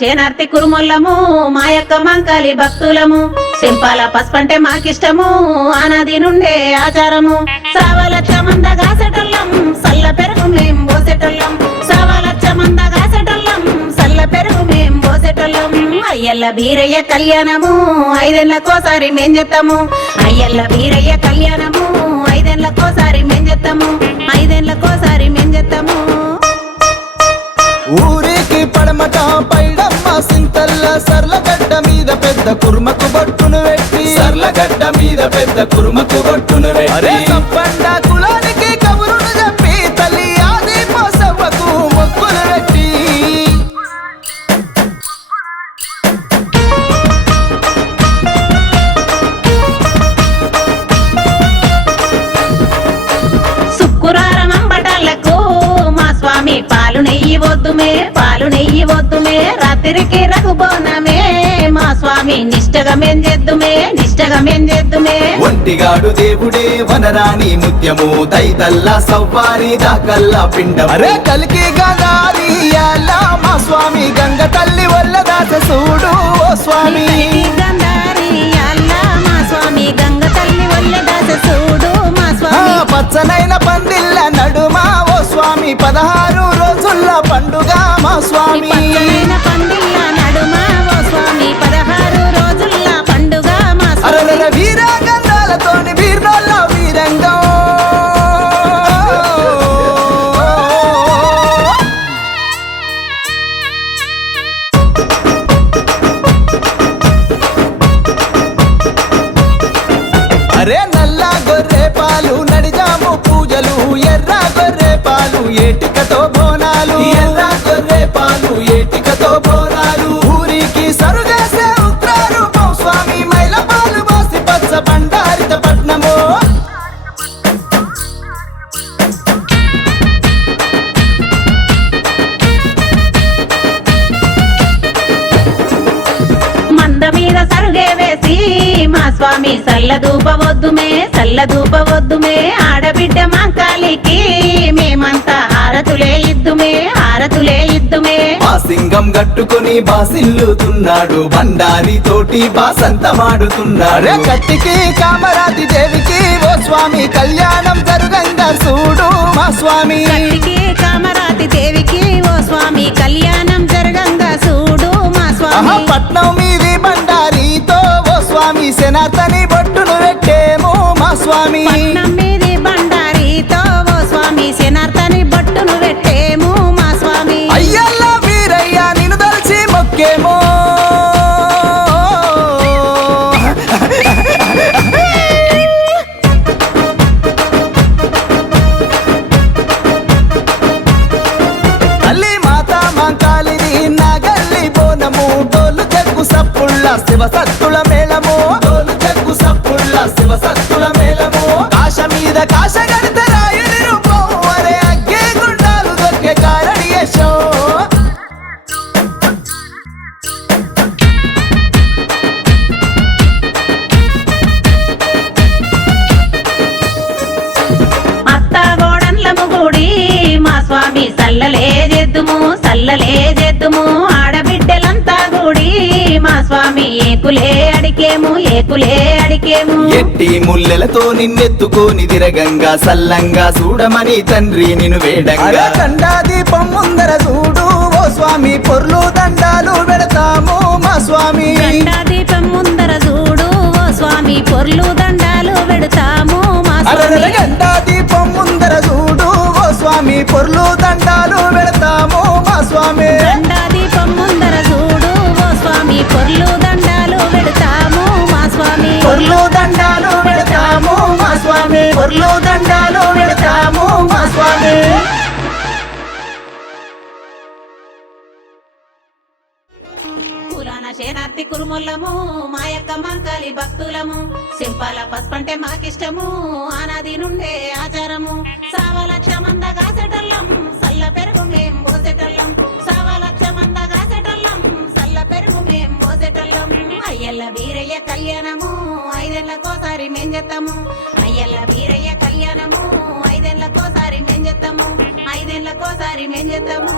శేనార్తి కురుమొల్లము మా యొక్క మంకాలి భక్తులము సింపాల పసుపంటే మాకిష్టము ఆనాది నుండే ఆచారము సావలక్ష మందగాసెటల్లం సల్ల పెరుగు మేం పోసెటల్లం సావలక్ష మందగాసెటల్లం సల్ల పెరుగు మేం పోసెటల్లం అయ్యల్ల బీరయ్య కళ్యాణము 5 ఏళ్లకోసారి మేం చేస్తాము అయ్యల్ల బీరయ్య కళ్యాణము 5 ఏళ్లకోసారి మేం చేస్తాము 5 ఏళ్లకోసారి మేం చేస్తాము ఊరికి పడమట పైడమ్మ సింతల్ల సర్లగడ్డ మీద పెద్ద కుర్మకు బొట్టును పెట్టి సర్లగడ్డ మీద పెద్ద కుర్మకు బొట్టును పెట్టి సప్పండ కులానికి కబురును చెప్పి తల్లి ఆది పోసవ్వకు మొక్కులు పెట్టి శుక్రవారం అంబటాలకు మా స్వామి పాలు నెయ్యి వద్దుమే రాత్రికి రఘుబోనమే మా స్వామి నిష్టగా మేం చేద్దుమే ఒంటిగాడు దేవుడే వనరాని ముత్యము దైతల్లా సవ్వారి దాకల్లా పిండం అరే కలికి గంగారియాల మా స్వామి గంగ తల్లి వల్ల దాస చూడు ఓ స్వామి మా స్వామి గంగ తల్లి వల్ల దాస చూడు మా స్వామి పచ్చనైన పందిళ్ళ నడుమా ఓ స్వామి 16 రోజుల పండుగ మా స్వామి పందిళ్ళ నడుమా ఓ స్వామి 16 రోజుల పండుగ మా స్వామి వీర గంధాలతోని వీర్నోళ్ళ వీరంగం అరే నల్ల గొర్రె పాలు నడిజాము పూజలు ఎర్ర గొర్రె పాలు ఏటికతో బోనాలు ఎర్ర గొర్రె పాలు ఏటికతో బోనాలు ఊరికి సరుగేసే ఉగ్రరూపం స్వామి మైల పాలు పోసి పచ్చ బండారిత పట్నము మంద మీద సరుగే వేసి మా స్వామి సల్లదూపవద్దుమే ఆడబిడ్డ మంకాలికి మేమంతా హారతులే ఇద్దుమే ఆ సింగం గట్టుకుని బాసిల్లుతున్నాడు బండారి తోటి బాసంతమాడుతున్నాడు కట్టికి కామరాతి దేవికి ఓ స్వామి కళ్యాణం జరుగంగా చూడు మా స్వామి కట్టికి కామరాతి దేవికి ఓ స్వామి కళ్యాణం జరగంగా చూడు మా స్వామి పట్నం మీది బండారితో ఓ స్వామి శనాతని బొట్టును పెట్టేము మా స్వామి పట్నం మీది బండారితో ఓ స్వామి శనార్తని బొట్టును పెట్టేము మా స్వామి అయ్యల్ల వీరయ్య నిన్ను దల్చి మొక్కేమో అల్లి మాతా మంకాలిది నాగల్లి బోనము డోలు జగ్గు సప్పుళ్ళ శివ సత్తుల మేళము డోలు జగ్గు సప్పుళ్ళ శివ సత్తుల మేళము కాశ మీద కాశ గడిత రాయుని రూపం అరే అగ్గే గుండాలు దొక్కే కారణియేశం అత్తగోడన్లము గుడి మా స్వామి సల్లలే చేద్దుము ఆడబిడ్డలంతా గుడి మా స్వామి ఏకులే అడికేము ఎట్టి ముల్లెలతో నిన్నెత్తుకోని తిరగంగా సల్లంగా చూడమని తండ్రి నిన్ను వేడంగా కండా దీపం ముందర చూడు ఓ స్వామి పొర్లు దండాలు పెడతాము మా స్వామి దీపం ముందర చూడు ఓ స్వామి పొర్లు దండాలు పెడతాము మా స్వామి గండా దీపం ముందర చూడు ఓ స్వామి పొర్లు దండాలు పెడతాము మా స్వామి దీపం ముందర చూడు ఓ స్వామి పొర్లు దండాలు పెడతాము మా స్వామి పొర్లు దండాలు పెడతాము మా స్వామి పొర్లు దండాలు పెడతాము మా స్వామి కులాన శేనార్తి కురుమొల్లము మా యొక్క మంకాలి భక్తులము సింపాల పసుపంటే మాకిష్టము ఆనాది నుండే ఆచారము సావలక్ష మంద గాసెటల్లం సల్ల పెరుగు మేం పోసెటల్లం సావలక్ష మంద గాసెటల్లం సల్ల పెరుగు మేం పోసెటల్లం అయ్యల్ల వీరయ్య కళ్యాణము 5 ఏళ్లకోసారి మేం చేస్తాము అయ్యల్ల వీరయ్య కళ్యాణము 5 ఏళ్లకోసారి మేం చేస్తాము 5 ఏళ్లకోసారి మేం చేస్తాము